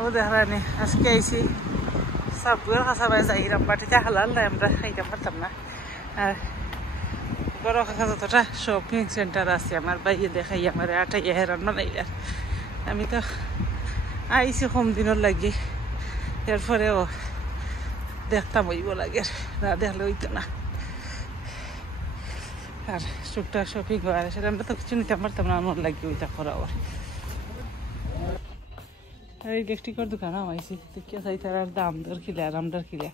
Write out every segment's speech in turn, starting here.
ও দেখানি আজকে আইসি সবগুলোর কাছাবাই যাইরাম বাটিতে হালাল নাই আমরা খাইতে পারতাম না। আর বড় কাকা যতটা শপিং সেন্টার আছে আমার বাইরে দেখাই আমার আটাইয়া হেরান বানাই। আর আমি তো আইসি কম দিনের লাগি, এরপরেও দেখতাম হইব লাগে, না দেখলে হইতো না। আর টুকটাক শপিং হয় সেটা আমরা তো কিছু নিতে পারতাম না, আমার লাগি ওইটা করা। আর ইলেকট্রিকের দোকান আমাইছি দেখিয়া চাই তার আর দাম দর কিলে আর আমদার কিলে।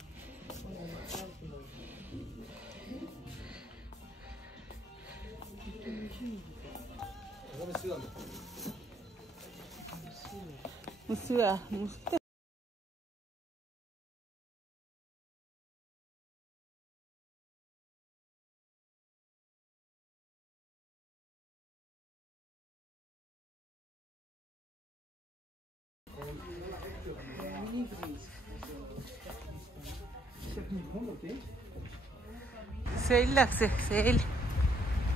সেল লাগছে, সেল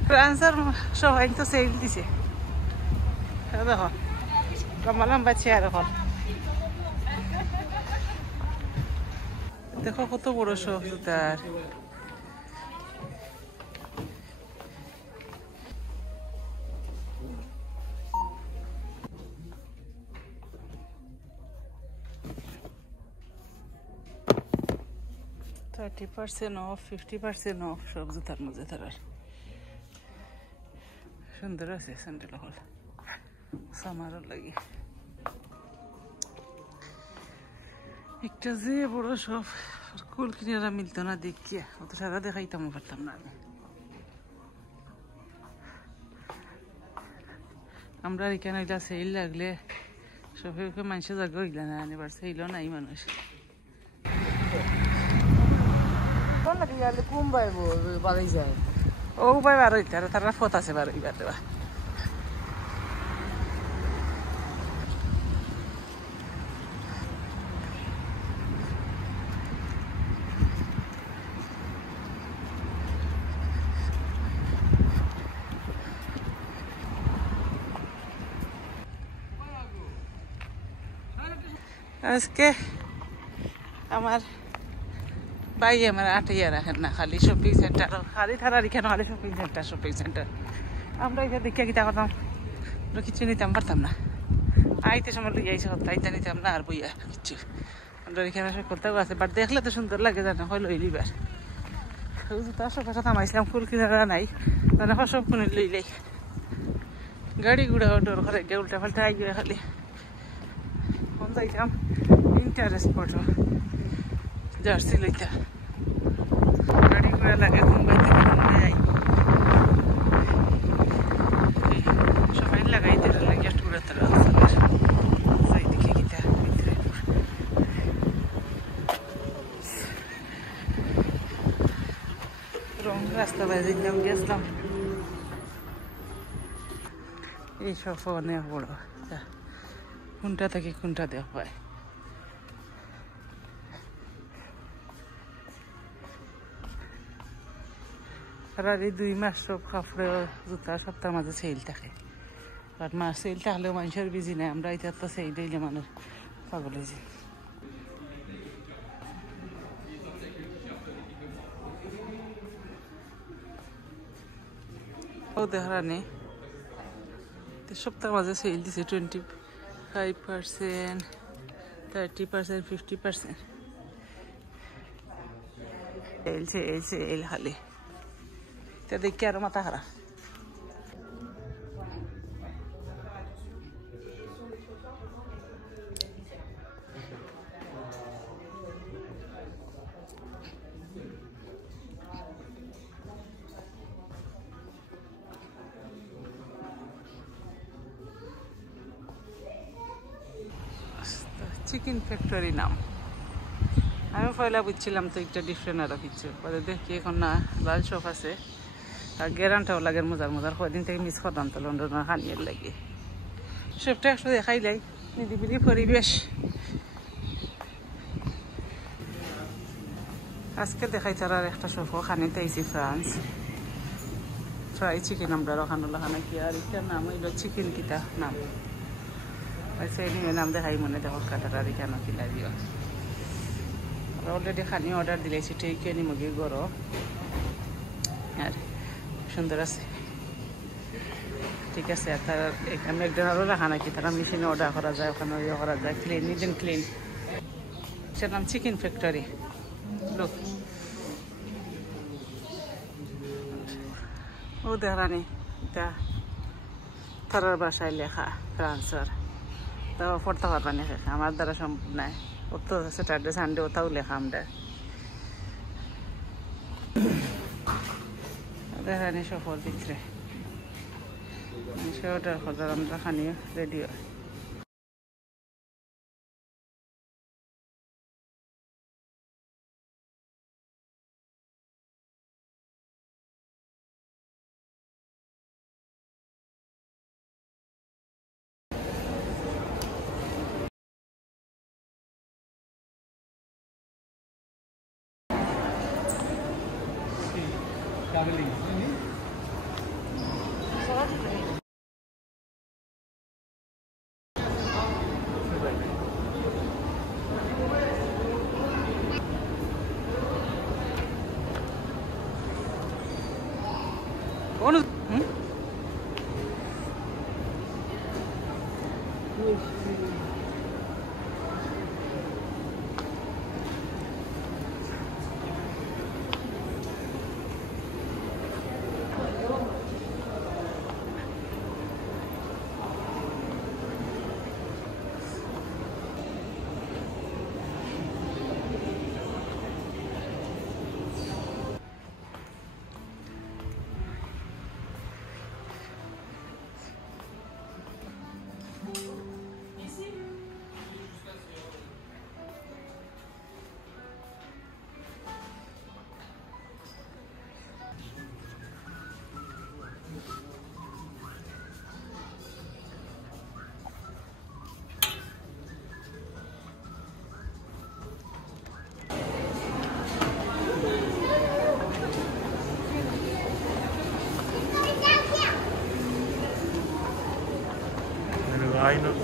ফ্রান্সের সবাই তো সেল দিছে। দেখো লম্বা লম্বা চেয়ার, এখন দেখো কত বড় শখ জুতার। $30% off, 50% off সব জুতার মধ্যে তার। সুন্দর আছে স্যান্ডেল হল সামারও লাগি। একটা যে বড় সব কুল কিনারা মিলতো না দেখিয়া, অত সারা দেখাইতাম পারতাম না আমি। আমরা এখানে এটা সেল লাগলে সবাইকে মানুষের জায়গা হইল না, এবার সেলও নাই মানুষ। ও উপায় বার হইতে আর তারা ফত আছে বার হইবার দেওয়া। আজকে আমার ভাই আমার আটাইয়া রাখেন না, খালি শপিং সেন্টার, খালি তারা এখানে খালি শপিং সেন্টার শপিং সেন্টার। আমরা এটা দেখিয়া কিতা করতাম, আমরা কিছু নিতাম পারতাম না। আইতে সময় লইয়া আইসে হত্যা আইতে নিতাম না আর বইয়া কিচ্ছু। আমরা এখানে সব করতেও আছে, বাট দেখলে তো সুন্দর লাগে জানো, হয় লইলিবার। তার সব কথা থামাইছিলাম, ফুল কিনারা নাই জানা সব কোন লইলাই। গাড়ি ঘুড়া ডর করে গে উল্টা ফাল্টা আইয়া খালি কোন যাইতাম ইন্টারেস্ট পড়ো জার্সি লইতা। গাড়ি ঘোড়া লাগে মুম্বাই থেকে মুম্বাই সবাই লাগাইতে লাগে টুরাতে যাই দেখি কিতা ভিতরে রং রাস্তা বাইরে গেছিলাম। এইসব অনেক বড়, কোনটা থেকে কোনটা দেওয়া হয়। আর এই 2 মাস সব কাপড়ে জুতা সপ্তাহের মাঝে সেল থাকে। বাট মাস সেল থাকলেও মানুষের বিজি নাই, আমরা এটা তো সেল দিলে মানুষ পাগল হয়েছে। ও দেখানি সপ্তাহের মাঝে সেল দিছে 25%, 30%, 50% সেল খালি। তা দেখি আরো মাথা খারাপ। চিকেন ফ্যাক্টরি নাম, আমি পয়লা বুঝছিলাম তো একটা ডিফারেন্ট আরো কিছু, পরে দেখি এখন না লাল শপ আছে। আর গ্যারান্টাও লাগে মজার মজার, কদিন থেকে মিস করতাম তো লন্ডনের খানিয়ার লাগে। সবটা একটু দেখাই লাই, নিরিবিলি পরিবেশ। আজকে দেখাই তার আর একটা শপ খানিতে আইসি ফ্রান্স ফ্রাই চিকেন। আমরা ওখানে কি আর এটার নাম হইল চিকেন কিতা নাম ऐसे नहीं नाम दे हाई मने देखो काटा दिखा ना खिला दियो অলরেডি খানি অর্ডার দিলেছি ঠিক নি মুগি গরো আর সুন্দর আছে ঠিক আছে তার এখানে ম্যাকডোনাল্ডও রাখা নাকি তারা মেশিনে অর্ডার করা যায় ওখানে ইয়ে করা যায় ক্লিন নিট এন্ড ক্লিন সেটার নাম চিকেন ফ্যাক্টরি লোক ও দেখানি এটা তারার ভাষায় লেখা ফ্রান্সের তাও পড়তে পারবা না আমার দ্বারা সম্ভব নাই ওর তো স্যাটারডে সানডে ওটাও লেখা আমরা দেখানি সফল বিক্রে সে অর্ডার করার আমরা খানি রেডি হয় Onu Rein und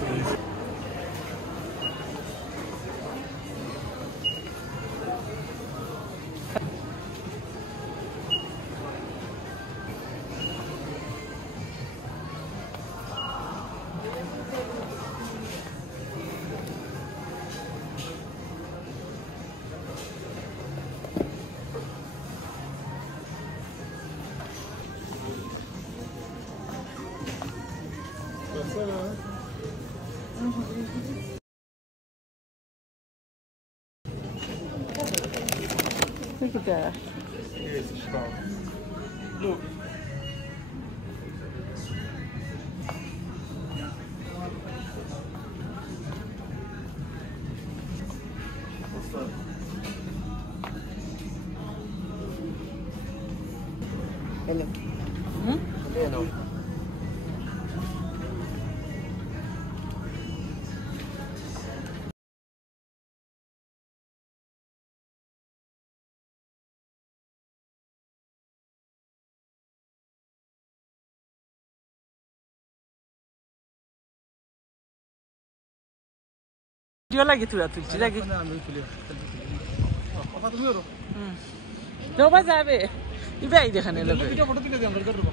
Look at that. Yes, strong. Look. What's that? Hello. Hello. Dio lagi tuh tuh lagi. কথা তুমি করো Coba যাবে ইবাই দেখানে লাগে ভিডিও ফটো তুলে দিই আমরা করব